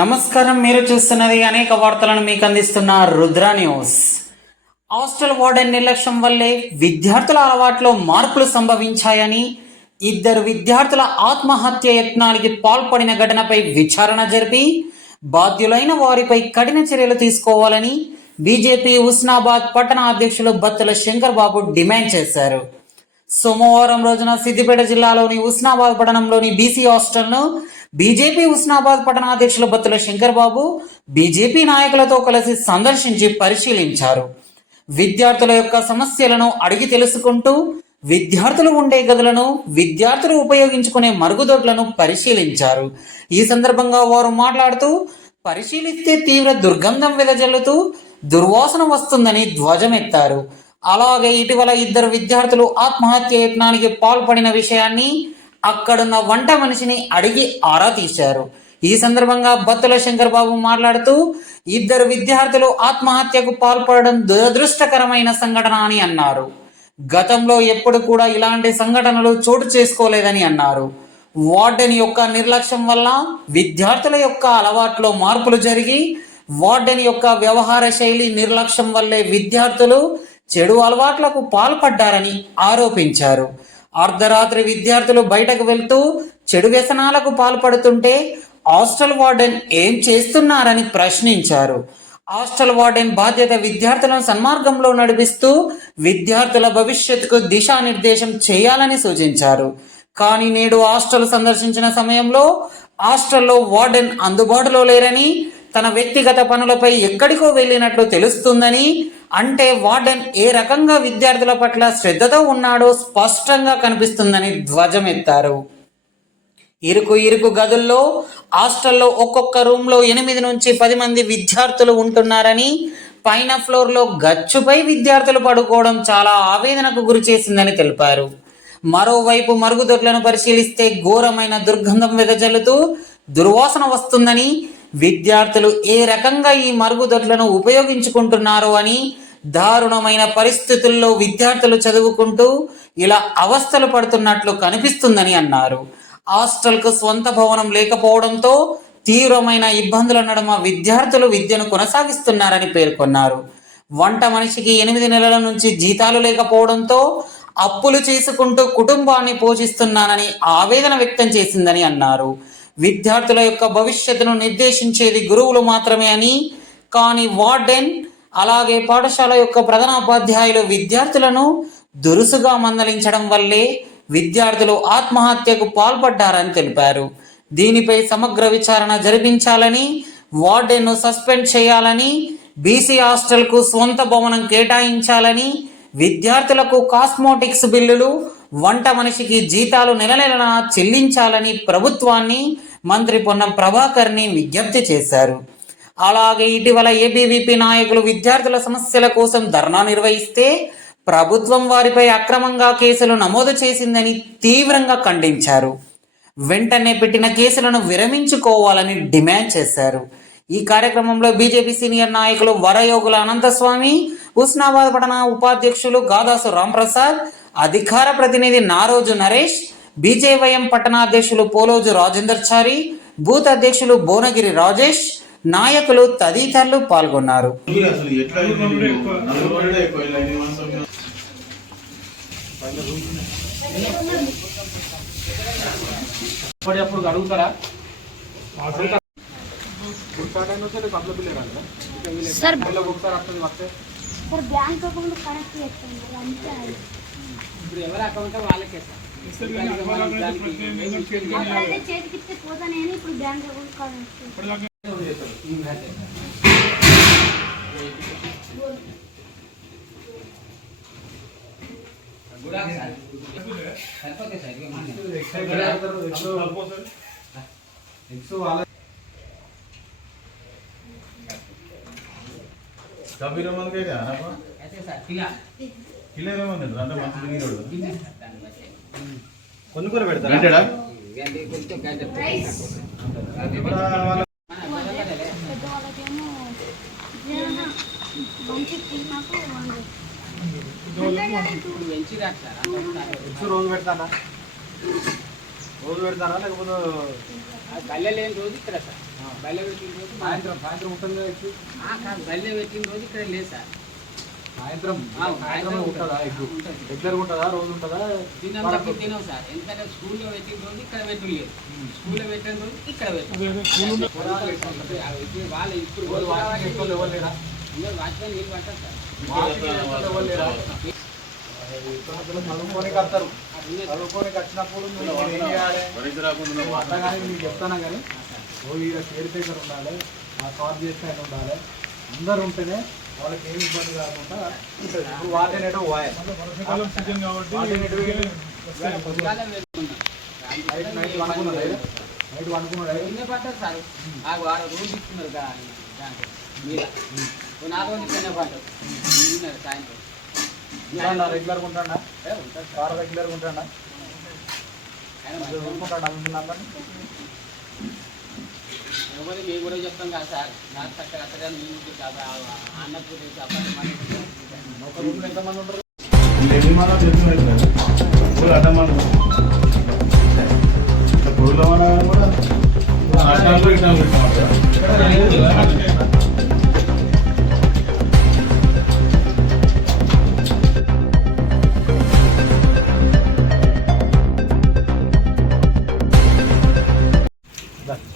నమస్కారం, మీరు చూస్తున్నది అనేక వార్తలను మీకు అందిస్తున్న రుద్ర న్యూస్. హాస్టల్ వార్డెన్ నిర్లక్ష్యం వల్లే విద్యార్థుల అలవాట్లో మార్పులు సంభవించాయని, 2 విద్యార్థుల ఆత్మహత్య యత్నానికి పాల్పడిన ఘటనపై విచారణ జరిపి బాధ్యులైన వారిపై కఠిన చర్యలు తీసుకోవాలని బీజేపీ హుస్నాబాద్ పట్టణ అధ్యక్షులు బత్తుల శంకర్ బాబు డిమాండ్ చేశారు. సోమవారం రోజున సిద్దిపేట జిల్లాలోని హుస్నాబాద్ పట్టణంలోని బీసీ హాస్టల్ను బీజేపీ హుస్నాబాద్ పట్టణ అధ్యక్షులు బత్తుల శంకర్ బాబు బీజేపీ నాయకులతో కలిసి సందర్శించి పరిశీలించారు. విద్యార్థుల యొక్క సమస్యలను అడిగి తెలుసుకుంటూ విద్యార్థులు ఉండే గదులను, విద్యార్థులు ఉపయోగించుకునే మరుగుదొడ్లను పరిశీలించారు. ఈ సందర్భంగా వారు మాట్లాడుతూ, పరిశీలిస్తే తీవ్ర దుర్గంధం వెదజల్లుతూ దుర్వాసన వస్తుందని ధ్వజమెత్తారు. అలాగే ఇటీవల 2 విద్యార్థులు ఆత్మహత్య యత్నానికి పాల్పడిన విషయాన్ని అక్కడున్న వంట మనిషిని అడిగి ఆరా తీశారు. ఈ సందర్భంగా బత్తుల శంకర్ బాబు మాట్లాడుతూ, 2 విద్యార్థులు ఆత్మహత్యకు పాల్పడడం దురదృష్టకరమైన సంఘటన అని అన్నారు. గతంలో ఎప్పుడు కూడా ఇలాంటి సంఘటనలు చోటు చేసుకోలేదని అన్నారు. వార్డెన్ యొక్క నిర్లక్ష్యం వల్ల విద్యార్థుల యొక్క అలవాట్లో మార్పులు జరిగి, వార్డెన్ యొక్క వ్యవహార శైలి నిర్లక్ష్యం వల్లే విద్యార్థులు చెడు అలవాట్లకు పాల్పడ్డారని ఆరోపించారు. అర్ధరాత్రి విద్యార్థులు బయటకు వెళ్తూ చెడు వ్యసనాలకు పాల్పడుతుంటే హాస్టల్ వార్డెన్ ఏం చేస్తున్నారని ప్రశ్నించారు. హాస్టల్ వార్డెన్ బాధ్యత విద్యార్థులను సన్మార్గంలో నడిపిస్తూ విద్యార్థుల భవిష్యత్తుకు దిశానిర్దేశం చేయాలని సూచించారు. కానీ నేడు హాస్టల్ సందర్శించిన సమయంలో హాస్టల్లో వార్డెన్ అందుబాటులో లేరని, తన వ్యక్తిగత పనులపై ఎక్కడికో వెళ్ళినట్లు తెలుస్తుందని, అంటే వార్డెన్ ఏ రకంగా విద్యార్థుల పట్ల శ్రద్ధతో ఉన్నాడో స్పష్టంగా కనిపిస్తుందని ధ్వజమెత్తారు. ఇరుకు గదుల్లో హాస్టల్లో ఒక్కొక్క రూమ్లో 8 నుంచి 10 మంది విద్యార్థులు ఉంటున్నారని, పైన ఫ్లోర్లో గచ్చుపై విద్యార్థులు పడుకోవడం చాలా ఆవేదనకు గురి చేసిందని తెలిపారు. మరోవైపు మరుగుదొడ్లను పరిశీలిస్తే ఘోరమైన దుర్గంధం వెదజల్లుతూ దుర్వాసన వస్తుందని, విద్యార్థులు ఏ రకంగా ఈ మరుగుదొడ్లను ఉపయోగించుకుంటున్నారో అని, దారుణమైన పరిస్థితుల్లో విద్యార్థులు చదువుకుంటూ ఇలా అవస్థలు పడుతున్నట్లు కనిపిస్తుందని అన్నారు. హాస్టల్కు స్వంత భవనం లేకపోవడంతో తీవ్రమైన ఇబ్బందుల నడుమ విద్యార్థులు విద్యను కొనసాగిస్తున్నారని పేర్కొన్నారు. వంట మనిషికి 8 నెలల నుంచి జీతాలు లేకపోవడంతో అప్పులు చేసుకుంటూ కుటుంబాన్ని పోషిస్తున్నానని ఆవేదన వ్యక్తం చేసిందని అన్నారు. విద్యార్థుల యొక్క భవిష్యత్తును నిర్దేశించేది గురువులు మాత్రమే అని, కానీ వార్డెన్ అలాగే పాఠశాల యొక్క ప్రధానోపాధ్యాయులు విద్యార్థులను దురుసుగా మందలించడం వల్లే విద్యార్థులు ఆత్మహత్యకు పాల్పడ్డారని తెలిపారు. దీనిపై సమగ్ర విచారణ జరిపించాలని, వార్డెన్ను సస్పెండ్ చేయాలని, బీసీ హాస్టల్కు స్వంత భవనం కేటాయించాలని, విద్యార్థులకు కాస్మోటిక్స్ బిల్లులు, వంట మనిషికి జీతాలు నెల చెల్లించాలని ప్రభుత్వాన్ని, మంత్రి పొన్నం ప్రభాకర్ని విజ్ఞప్తి చేశారు. అలాగే ఇటీవల ఏబీవీపీ నాయకులు విద్యార్థుల సమస్యల కోసం ధర్నా నిర్వహిస్తే ప్రభుత్వం వారిపై అక్రమంగా కేసులు నమోదు చేసిందని తీవ్రంగా ఖండించారు. వెంటనే పెట్టిన కేసులను విరమించుకోవాలని డిమాండ్ చేశారు. ఈ కార్యక్రమంలో బీజేపీ సీనియర్ నాయకులు వరయోగుల అనంతస్వామి, హుస్నాబాద్ పట్టణ ఉపాధ్యక్షులు గాదాసు రాంప్రసాద్, అధికార ప్రతినిధి నారోజు నరేష్, బీజేవైఎం పట్టణాధ్యక్షులు పోలోజు రాజేందర్చారి, బూత్ అధ్యక్షులు భువనగిరి రాజేష్, నాయకులు తదితరులు పాల్గొన్నారు. అడుగుతారా సార్ బ్యాంక్ అకౌంట్ కనెక్ట్ చేస్తాను అంతే. ఇప్పుడు ఎవరి అకౌంట్ వాళ్ళకే చేతికిస్తే పోతానే, ఇప్పుడు బ్యాంక్ అకౌంట్ కనెక్ట్ कभी रमन के क्या ना को ऐसे सर किला किले रमन है रंडा मंथ बिनी रोड కొనుక్కొని పెడతారా వెంటడా గండి కొంచెం గండి పెద్దవాళ్ళకేమో మంచి నాకు వెంచి రాస్తారా రోజు పెడతారా రోజు పెడతారా లేకపోతే బల్లె లేని రోజు ఇక్కడ సార్ బల్లె పెట్టిన రోజు సాయంత్రం సాయంత్రం ఉంటుంది కదా ఎక్కువ కాదు బల్లె పెట్టిన రోజు ఇక్కడ లేదు సార్ సాయంత్రం సాయంత్రం సాయంత్రం ఉంటుందా ఎక్కువ ఉంటుంది. రెగ్యులర్ ఉంటుందా రోజు ఉంటుందా తినం తప్పి తినం సార్ ఎందుకంటే స్కూల్లో పెట్టిన రోజు ఇక్కడ పెట్టలేదు స్కూల్లో పెట్టిన రోజు ఇక్కడ పెట్టలేదు వాళ్ళు ఇప్పుడు వాచ్మెన్ ఎవరు లేరా వాచ్మెన్ నీళ్ళు పట్టారు సార్ వాచ్మెన్ ఎవరు లేరా చదువుకొని కడతారు చదువుకొని కట్టినప్పుడు నువ్వు ఏం చేయాలి నువ్వు అట్లా కానీ నీకు చెప్తానా కానీ నువ్వు ఈడ కేర్ టేకర్ ఉండాలి ఆ సాల్వ్ చేస్తే ఆయన ఉండాలి అందరు ఉంటేనే వాళ్ళకి ఏమి ఇబ్బంది కాకుండా ఉంటుంది ఇప్పుడు వాటర్ ఏటో వర్షాకాలం సీజన్ కాబట్టి నైట్ వండుకున్నాడు నిన్నే పట్టారు సార్ వాడు రూమ్ ఇస్తున్నారు దాంట్లో మీద నాలుగు రోజులు నిన్నే పట్టారు నిన్నారు సాయంత్రం రెగ్యులర్గా ఉంటాడా ఉంటుంది కార్ రెగ్యులర్గా ఉంటాడా ఆయన చూసుకుంటాడు అందరినీ ఎవరు మేము కూడా చెప్తాం కదా సార్ నాకు చక్కగా అక్కడ అన్నప్పుడు చెప్పండి ఒక రూమ్లో ఎంతమంది ఉంటారు लेडी माना देते हैं पूरा अड्डा माना तो पूरा माना पूरा आटा को इतना करता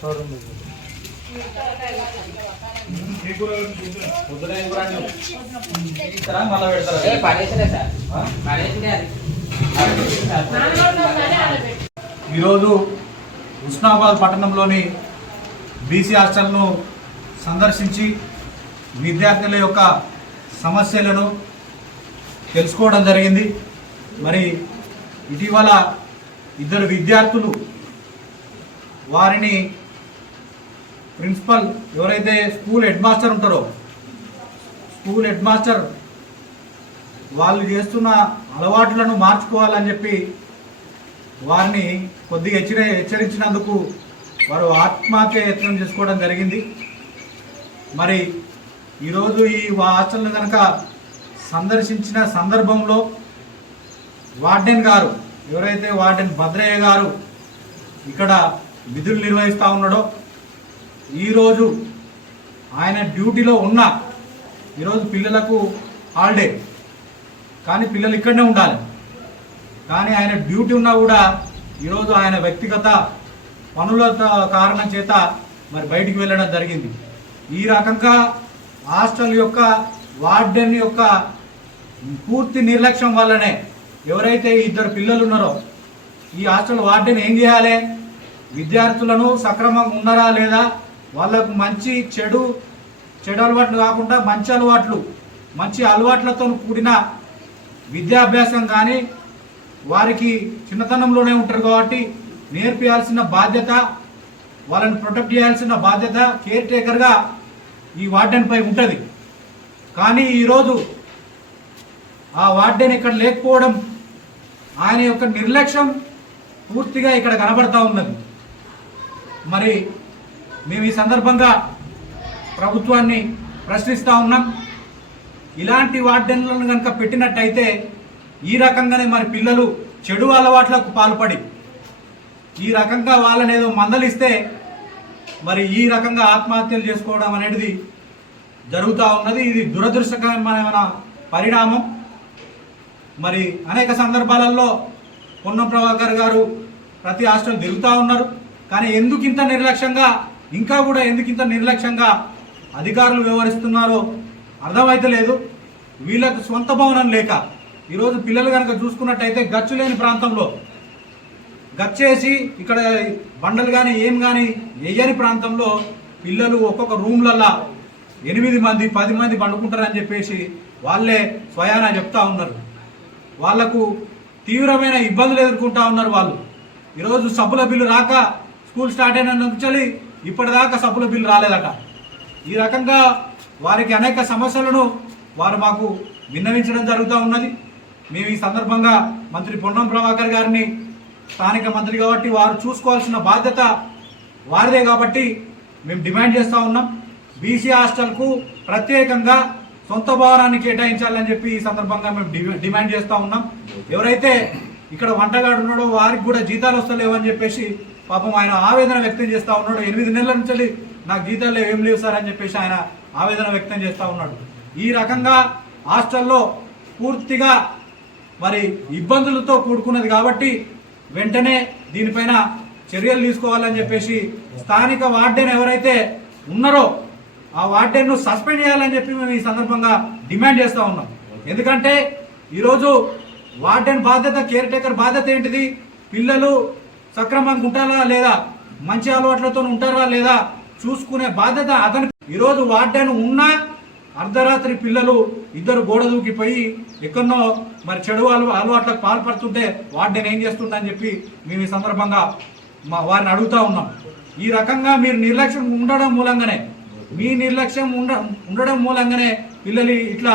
షోరూమ్ పొద్దున ఏం కూర ఇస్తారా మళ్ళీ పెడతారా పడేసలే సార్ పడేసిందే అది ఈరోజు ఉస్నాబాద్ పట్టణంలోని బీసీ హాస్టల్ను సందర్శించి విద్యార్థుల యొక్క సమస్యలను తెలుసుకోవడం జరిగింది. మరి ఇటీవల ఇద్దరు విద్యార్థులు వారిని ప్రిన్సిపల్ ఎవరైతే స్కూల్ హెడ్ మాస్టర్ ఉంటారో స్కూల్ హెడ్ మాస్టర్ వాళ్ళు చేస్తున్న అలవాట్లను మార్చుకోవాలని చెప్పి వారిని కొద్దిగా హెచ్చరించినందుకు వారు ఆత్మహత్య యత్నం చేసుకోవడం జరిగింది. మరి ఈరోజు ఈ హాస్టల్ను కనుక సందర్శించిన సందర్భంలో వార్డెన్ గారు ఎవరైతే వార్డెన్ భద్రయ్య గారు ఇక్కడ విధులు నిర్వహిస్తూ ఉన్నాడో ఈరోజు ఆయన డ్యూటీలో ఉన్న ఈరోజు పిల్లలకు హాలిడే కానీ పిల్లలు ఇక్కడనే ఉండాలి కానీ ఆయన డ్యూటీ ఉన్నా కూడా ఈరోజు ఆయన వ్యక్తిగత పనుల కారణం చేత మరి బయటికి వెళ్ళడం జరిగింది. ఈ రకంగా హాస్టల్ యొక్క వార్డెన్ యొక్క పూర్తి నిర్లక్ష్యం వల్లనే ఎవరైతే ఇద్దరు పిల్లలు ఉన్నారో ఈ హాస్టల్ వార్డెన్ ఏం చేయాలి, విద్యార్థులను సక్రమంగా ఉన్నారా లేదా, వాళ్ళకు మంచి చెడు అలవాట్లు కాకుండా మంచి అలవాట్లు మంచి అలవాట్లతో కూడిన విద్యాభ్యాసం కానీ వారికి చిన్నతనంలోనే ఉంటారు కాబట్టి నేర్పించాల్సిన బాధ్యత వాళ్ళని ప్రొటెక్ట్ చేయాల్సిన బాధ్యత కేర్ టేకర్గా ఈ వార్డెన్ పై ఉంటుంది. కానీ ఈరోజు ఆ వార్డెన్ ఇక్కడ లేకపోవడం ఆయన యొక్క నిర్లక్ష్యం పూర్తిగా ఇక్కడ కనబడతా ఉన్నది. మరి మేము ఈ సందర్భంగా ప్రభుత్వాన్ని ప్రశ్నిస్తూ ఉన్నాం. ఇలాంటి వార్డెన్లను కనుక పెట్టినట్టయితే ఈ రకంగానే మరి పిల్లలు చెడు అలవాట్లకు పాల్పడి ఈ రకంగా వాళ్ళని ఏదో మందలిస్తే మరి ఈ రకంగా ఆత్మహత్యలు చేసుకోవడం అనేది జరుగుతూ ఉన్నది. ఇది దురదృష్టకరమైన పరిణామం. మరి అనేక సందర్భాలలో పొన్నం ప్రభాకర్ గారు ప్రతి హాస్టల్ తిరుగుతూ ఉన్నారు. కానీ ఎందుకు ఇంత నిర్లక్ష్యంగా అధికారులు వ్యవహరిస్తున్నారో అర్థమైతలేదు. వీళ్ళకు సొంత భవనం లేక ఈరోజు పిల్లలు కనుక చూసుకున్నట్టయితే గచ్చు లేని ప్రాంతంలో గచ్చేసి ఇక్కడ బండలు కానీ ఏం కానీ వేయని ప్రాంతంలో పిల్లలు ఒక్కొక్క రూమ్లల్లా 8 మంది 10 మంది పండుకుంటారని చెప్పేసి వాళ్ళే స్వయానా చెప్తా ఉన్నారు. వాళ్లకు తీవ్రమైన ఇబ్బందులు ఎదుర్కొంటా ఉన్నారు. వాళ్ళు ఈరోజు సబ్బుల బిల్లు రాక స్కూల్ స్టార్ట్ అయిన నుంచి ఇప్పటిదాకా సబ్బుల బిల్లు రాలేదట. ఈ రకంగా వారికి అనేక సమస్యలను వారు మాకు విన్నవించడం జరుగుతూ ఉన్నది. మేము ఈ సందర్భంగా మంత్రి పొన్నం ప్రభాకర్ గారిని, స్థానిక మంత్రి కాబట్టి వారు చూసుకోవాల్సిన బాధ్యత వారిదే కాబట్టి మేము డిమాండ్ చేస్తూ ఉన్నాం. బీసీ హాస్టల్కు ప్రత్యేకంగా సొంత భవనాన్ని కేటాయించాలని చెప్పి ఈ సందర్భంగా మేము డిమాండ్ చేస్తూ ఉన్నాం. ఎవరైతే ఇక్కడ వంటగాడు ఉన్నాడో వారికి కూడా జీతాలు వస్తలేవని చెప్పేసి పాపం ఆయన ఆవేదన వ్యక్తం చేస్తూ ఉన్నాడు. 8 నెలల నుంచి నాకు జీతాలు ఏం లేవు సార్ అని చెప్పేసి ఆయన ఆవేదన వ్యక్తం చేస్తూ ఉన్నాడు. ఈ రకంగా హాస్టల్లో పూర్తిగా మరి ఇబ్బందులతో కూడుకున్నది కాబట్టి వెంటనే దీనిపైన చర్యలు తీసుకోవాలని చెప్పేసి స్థానిక వార్డెన్ ఎవరైతే ఉన్నారో ఆ వార్డెన్ను సస్పెండ్ చేయాలని చెప్పి మేము ఈ సందర్భంగా డిమాండ్ చేస్తూ ఉన్నాం. ఎందుకంటే ఈరోజు వార్డెన్ బాధ్యత, కేర్ టేకర్ బాధ్యత ఏంటిది? పిల్లలు సక్రమంగా ఉంటారా లేదా, మంచి అలవాట్లతో ఉంటారా లేదా చూసుకునే బాధ్యత అతను. ఈరోజు వార్డెన్ ఉన్నా అర్ధరాత్రి పిల్లలు 2 గోడ దూకిపోయి ఎక్కడో మరి చెడు అలవాట్లకు పాల్పడుతుంటే వార్డెన్ ఏం చేస్తుందని చెప్పి మేము ఈ సందర్భంగా వారిని అడుగుతూ ఉన్నాం. ఈ రకంగా మీరు నిర్లక్ష్యం ఉండడం మూలంగానే, మీ నిర్లక్ష్యం ఉండడం మూలంగానే పిల్లలు ఇట్లా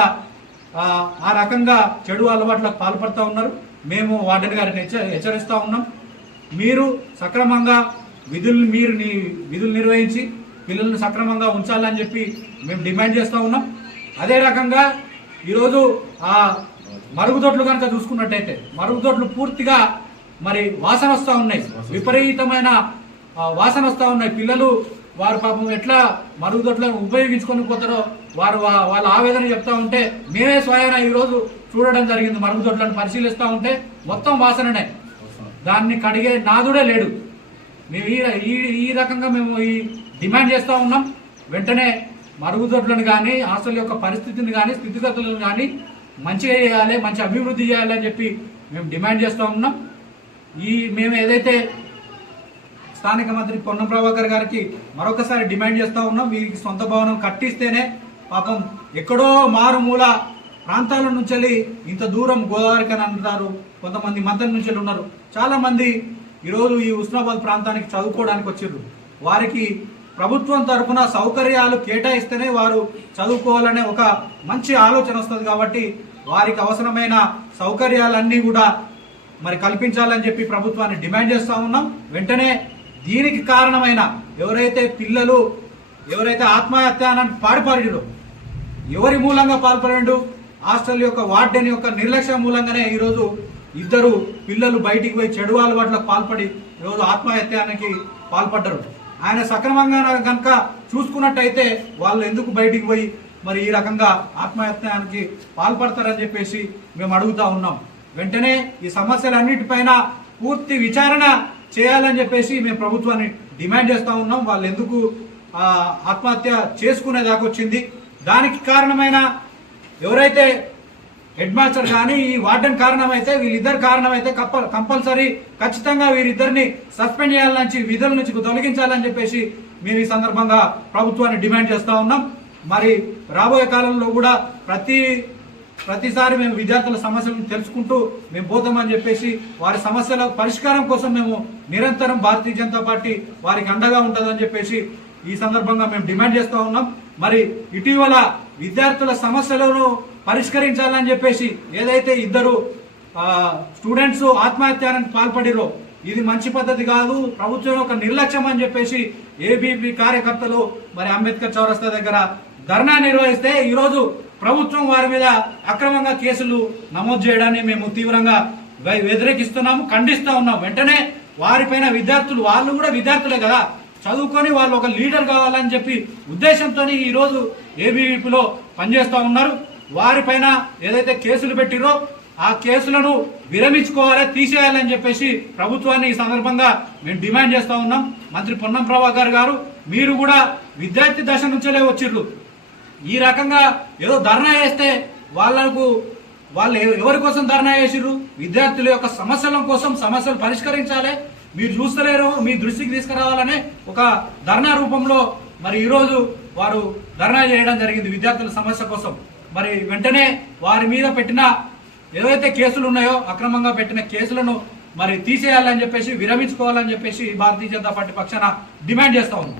ఆ రకంగా చెడు అలవాట్లకు పాల్పడుతూ ఉన్నారు. మేము వార్డెన్ గారిని హెచ్చరిస్తూ ఉన్నాం. మీరు సక్రమంగా విధులు నిర్వహించి పిల్లలను సక్రమంగా ఉంచాలని చెప్పి మేము డిమాండ్ చేస్తూ ఉన్నాం. అదే రకంగా ఈరోజు ఆ మరుగుదొడ్లు కనుక చూసుకున్నట్టయితే మరుగుదొడ్లు పూర్తిగా మరి వాసన వస్తూ ఉన్నాయి, విపరీతమైన వాసన వస్తూ ఉన్నాయి. పిల్లలు వారు పాపం ఎట్లా మరుగుదొడ్లను ఉపయోగించుకొని పోతారో వాళ్ళ ఆవేదన చెప్తా ఉంటే మేమే స్వయాన ఈరోజు చూడడం జరిగింది. మరుగుదొడ్లను పరిశీలిస్తూ ఉంటే మొత్తం వాసననే, దాన్ని కడిగే నాదుడే లేడు. మేము ఈ రకంగా మేము ఈ డిమాండ్ చేస్తూ ఉన్నాం. వెంటనే మరుగుదొడ్లను కానీ హాస్టల్ యొక్క పరిస్థితిని కానీ స్థితిగతులను కానీ మంచిగా చేయాలి, మంచి అభివృద్ధి చేయాలని చెప్పి మేము డిమాండ్ చేస్తూ ఉన్నాం. మేము ఏదైతే స్థానిక మంత్రి పొన్నం ప్రభాకర్ గారికి మరొకసారి డిమాండ్ చేస్తూ ఉన్నాం, వీరికి సొంత భవనం కట్టిస్తేనే పాపం ఎక్కడో మారుమూల ప్రాంతాల నుంచి ఇంత దూరం గోదావరికి అని అంటారు, కొంతమంది మంత్రి నుంచి ఉన్నారు. చాలామంది ఈరోజు ఈ ఉస్నాబాద్ ప్రాంతానికి చదువుకోవడానికి వచ్చారు. వారికి ప్రభుత్వం తరఫున సౌకర్యాలు కేటాయిస్తేనే వారు చదువుకోవాలనే ఒక మంచి ఆలోచన వస్తుంది. కాబట్టి వారికి అవసరమైన సౌకర్యాలన్నీ కూడా మరి కల్పించాలని చెప్పి ప్రభుత్వాన్ని డిమాండ్ చేస్తూ ఉన్నాం. వెంటనే దీనికి కారణమైన ఎవరైతే ఆత్మహత్యాన్ని పాడిపాడిడో, ఎవరి మూలంగా పాల్పడండు? హాస్టల్ యొక్క వార్డెన్ యొక్క నిర్లక్ష్యం మూలంగానే ఈరోజు 2 పిల్లలు బయటికి పోయి చెడు అలవాట్లకు పాల్పడి ఈరోజు ఆత్మహత్యానికి పాల్పడ్డారు. ఆయన సక్రమంగా కనుక చూసుకున్నట్టయితే వాళ్ళు ఎందుకు బయటికి పోయి మరి ఈ రకంగా ఆత్మహత్యానికి పాల్పడతారని చెప్పేసి మేము అడుగుతా ఉన్నాం. వెంటనే ఈ సమస్యలన్నిటిపైన పూర్తి విచారణ చేయాలని చెప్పేసి మేము ప్రభుత్వాన్ని డిమాండ్ చేస్తూ ఉన్నాం. వాళ్ళు ఎందుకు ఆత్మహత్య చేసుకునేదాకా వచ్చింది, దానికి కారణమైన ఎవరైతే హెడ్ మాస్టర్ కానీ ఈ వార్డెన్ కారణమైతే, వీళ్ళిద్దరు కారణమైతే కంపల్సరీ ఖచ్చితంగా వీరిద్దరిని సస్పెండ్ చేయాలని, విధుల నుంచి తొలగించాలని చెప్పేసి మేము ఈ సందర్భంగా ప్రభుత్వాన్ని డిమాండ్ చేస్తూ ఉన్నాం. మరి రాబోయే కాలంలో కూడా ప్రతిసారి మేము విద్యార్థుల సమస్యలను తెలుసుకుంటూ మేము పోతామని చెప్పేసి వారి సమస్యల పరిష్కారం కోసం మేము నిరంతరం భారతీయ జనతా పార్టీ వారికి అండగా ఉంటుందని చెప్పేసి ఈ సందర్భంగా మేము డిమాండ్ చేస్తూ ఉన్నాం. మరి ఇటీవల విద్యార్థుల సమస్యలను పరిష్కరించాలని చెప్పేసి ఏదైతే 2 స్టూడెంట్స్ ఆత్మహత్యానికి పాల్పడిరో ఇది మంచి పద్ధతి కాదు, ప్రభుత్వం యొక్క నిర్లక్ష్యం అని చెప్పేసి ఏబీపీ కార్యకర్తలు మరి అంబేద్కర్ చౌరస్తా దగ్గర ధర్నా నిర్వహిస్తే ఈరోజు ప్రభుత్వం వారి మీద అక్రమంగా కేసులు నమోదు చేయడాన్ని మేము తీవ్రంగా వ్యతిరేకిస్తున్నాము, ఖండిస్తూ ఉన్నాం. వెంటనే వారిపైన విద్యార్థులు, వాళ్ళు కూడా విద్యార్థులే కదా, చదువుకొని వాళ్ళు ఒక లీడర్ కావాలని చెప్పి ఉద్దేశంతో ఈరోజు ఏబీవీపీలో పనిచేస్తూ ఉన్నారు. వారిపైన ఏదైతే కేసులు పెట్టిరో ఆ కేసులను విరమించుకోవాలి, తీసేయాలని చెప్పేసి ప్రభుత్వాన్ని ఈ సందర్భంగా మేము డిమాండ్ చేస్తూ ఉన్నాం. మంత్రి పొన్నం ప్రభాకర్ గారు, మీరు కూడా విద్యార్థి దశ నుంచే వచ్చిర్రు. ఈ రకంగా ఏదో ధర్నా చేస్తే వాళ్ళు ఎవరి కోసం ధర్నా చేసిర్రు? విద్యార్థుల యొక్క సమస్యల కోసం, సమస్యలు పరిష్కరించాలి, మీరు చూస్తలేరు, మీ దృష్టికి తీసుకురావాలనే ఒక ధర్నా రూపంలో మరి ఈరోజు వారు ధర్నా చేయడం జరిగింది విద్యార్థుల సమస్య కోసం. మరి వెంటనే వారి మీద పెట్టిన ఏదైతే కేసులు ఉన్నాయో అక్రమంగా పెట్టిన కేసులను మరి తీసేయాలని చెప్పేసి, విరమించుకోవాలని చెప్పేసి భారతీయ జనతా పార్టీ పక్షాన డిమాండ్ చేస్తా ఉన్నాం.